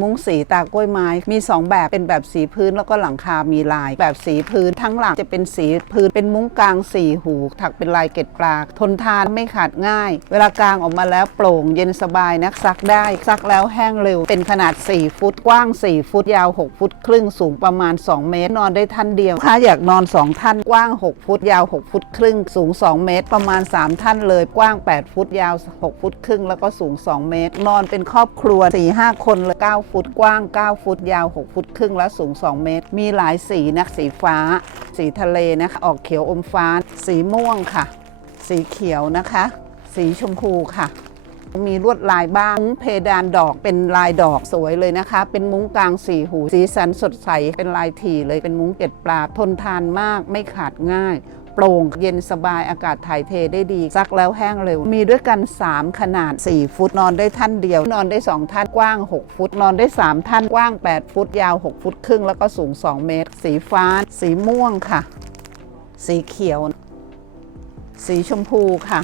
มุ้งสีตากล้วยไม้ มี 2 แบบเป็นแบบสีพื้นแล้วก็หลังคามีลาย แบบสีพื้นทั้งหลังจะเป็นสีพื้นเป็นมุ้งกลางสีหูถักเป็นลายเกล็ดปลาทนทานไม่ขาดง่าย เวลากลางออกมาแล้วโปร่งเย็นสบายนะซักได้ ซักแล้วแห้งเร็ว เป็นขนาด 4 ฟุตกว้าง 4 ฟุตยาว 6 ฟุต ครึ่งสูงประมาณ 2 เมตร นอนได้ท่านเดียวถ้าอยากนอน 2 ท่านกว้าง 6 ฟุตยาว 6 ฟุต ครึ่ง สูง 2 เมตร ประมาณ 3 ท่านเลยกว้าง 8 ฟุตยาว 6 ฟุตครึ่งแล้วก็สูง 2 เมตร นอนเป็นครอบครัว4-5คนเลย9ฟุตกว้าง 9 ฟุตยาว 6 ฟุตครึ่งและสูง 2 เมตร มีหลายสีนะสีฟ้า สีทะเลนะคะออกเขียวอมฟ้า สีม่วงค่ะ สีเขียวนะคะ สีชมพูค่ะ มีลวดลายบ้างมุ้งเพดานดอกเป็นลายดอกสวยเลยนะคะ เป็นมุ้งกลางสีหู สีสันสดใสเป็นลายถี่เลยเป็นมุ้งเกล็ดปลาทนทานมากไม่ขาดง่าย โปร่ง เย็นสบายอากาศถ่ายเทได้ดี ซักแล้วแห้งเร็ว มีด้วยกัน 3 ขนาด 4 ฟุตนอนได้ท่านเดียว นอนได้ 2 ท่านกว้าง 6 ฟุต นอนได้ 3 ท่านกว้าง 8 ฟุต ยาว 6 ฟุตครึ่ง แล้วก็สูง 2 เมตร สีฟ้า สีม่วงค่ะ สีเขียว สีชมพูค่ะ